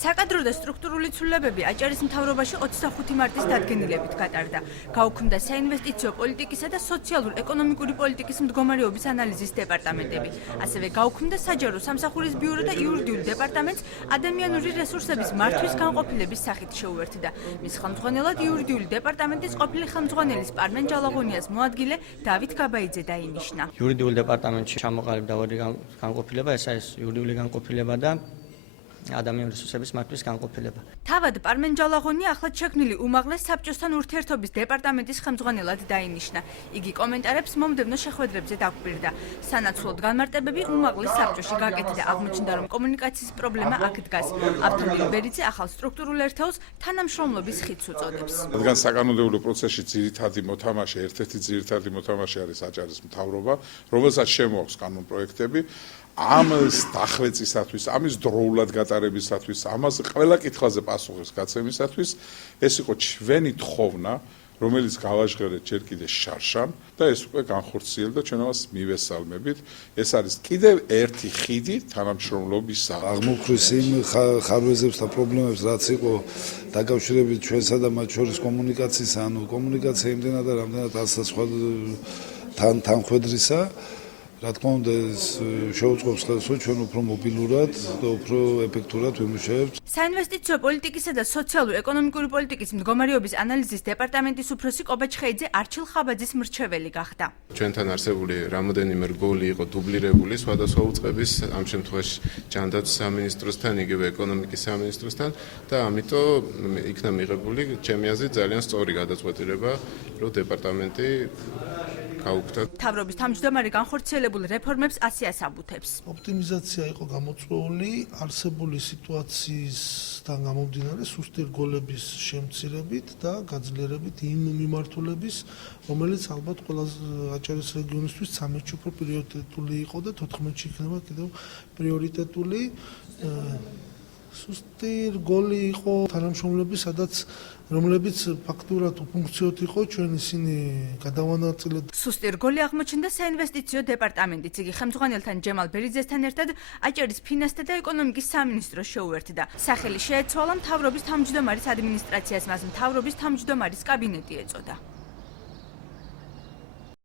საკადრო და სტრუქტურული ცვლილებები აჭარის მთავრობაში 25 მარტის დადგენილებით გატარდა. გაუქმდა საინვესტიციო პოლიტიკისა და სოციალურ-ეკონომიკური პოლიტიკის მდგომარეობის ანალიზის დეპარტამენტები. ასევე გაუქმდა საჯარო სამსახურის ბიურო და იურიდიული დეპარტამენტს ადამიანური რესურსების მართვის განყოფილების სახით შეუერთდა. მის ხელმძღვანელად იურიდიული დეპარტამენტის ყოფილი ხელმძღვანელის პარმენ ჯალაღონიას მოადგილე დავით გაბაიძე დაინიშნა. იურიდიულ დეპარტამენტში ჩამოყალიბდა ორი განყოფილება, ეს არის იურიდიული განყოფილება და ადამიანური რესურსების მართვის განყოფილება. თავად პარმენ ჯალაღონია ახლად შექმნილი უმაღლეს საბჭოსთან ურთიერთობის დეპარტამენტის ხელმძღვანელად დაინიშნა. იგი კომენტარებს მომდევნო შეხვედრებზე დაგვირდა. სანაცვლოდ განმარტებები უმაღლეს საბჭოში გაკეთდა, აღმოჩნდა, რომ კომუნიკაციის პრობლემა აქ დგას. ავთანდილ ბერიძე ახალ სტრუქტურულ ერთეულს თანამშრომლობის ხიდს უწოდებს. რადგან საკანონმდებლო პროცესში ერთ-ერთი ძირითადი მოთამაშე არის აჭარის მთავრობა, რომელსაც შემოაქვს კანონპროექტები. ამ დახვეწისათვის, ამის დროულად გატარებისათვის, ამაზე ყველა კითხვაზე პასუხის გაცემისათვის ეს იყო ჩვენი თხოვნა, რომელიც გავაჟღერეთ ჯერ კიდე შარშან და ეს უკვე განხორციელდა, ჩვენ ამას მივესალმებით. ეს არის კიდევ ერთი ხიდი თანამშრომლობისა. აღმოფხვის იმ ხარვეზებს და პრობლემებს, რაც იყო დაკავშირებით ჩვენსა და მათ შორის კომუნიკაციის, კომუნიკაცია იმდენად და რამდენად სხვა თანხმედრისა. რა თქმა უნდა, ეს შეუწყობს ხელს, რომ ჩვენ უფრო მობილურად და უფრო ეფექტურად ვიმუშავებთ. საინვესტიციო პოლიტიკისა და სოციალურ-ეკონომიკური პოლიტიკის მდგომარეობის ანალიზის დეპარტამენტის უფროსი კობაჩხეიძე არჩილ ხაბაძის მრჩეველი გახდა. ჩვენთან არსებული რამოდენიმე რგოლი იყო დუბლირებული სხვადასხვა უწყების, ამ შემთხვევაში ჯანდაცვის სამინისტროსთან, იგივე ეკონომიკის სამინისტროსთან და ამიტომ იქნა მიღებული ჩემი აზრით ძალიან სწორი გადაწყვეტილება, რომ დეპარტამენტი გაუქმდა. მთავრობის თავმჯდომარე განხორციელებულ რეფორმებს ასე ასაბუთებს. ოპტიმიზაცია იყო გამოწვეული არსებული სიტუაციისთან გამომდინარე სუსტი რგოლების შემცირებით და გაძლიერებით იმ მიმართულების, რომელიც ალბათ ყველაზე აჭარის რეგიონისთვის 13-ში უფრო პრიორიტეტული იყო და 14-ში იქნება კიდევ პრიორიტეტული. სუსტი რგოლი იყო თანამშრომლების, რომლებიც ფაქტურად უფუნქციოდ იყო, ჩვენ ისინი გადავანაწილეთ. სუსტი რგოლი აღმოჩნდა საინვესტიციო დეპარტამენტიც. იგი ხელმძღვანელთან ჯემალ ბერიძესთან ერთად აჭარის ფინანსთა და ეკონომიკის სამინისტროს შეუერთდა. სახელი შეეცვალა მთავრობის თავმჯდომარის ადმინისტრაციას, მას მთავრობის თავმჯდომარის კაბინეტი ეწოდა.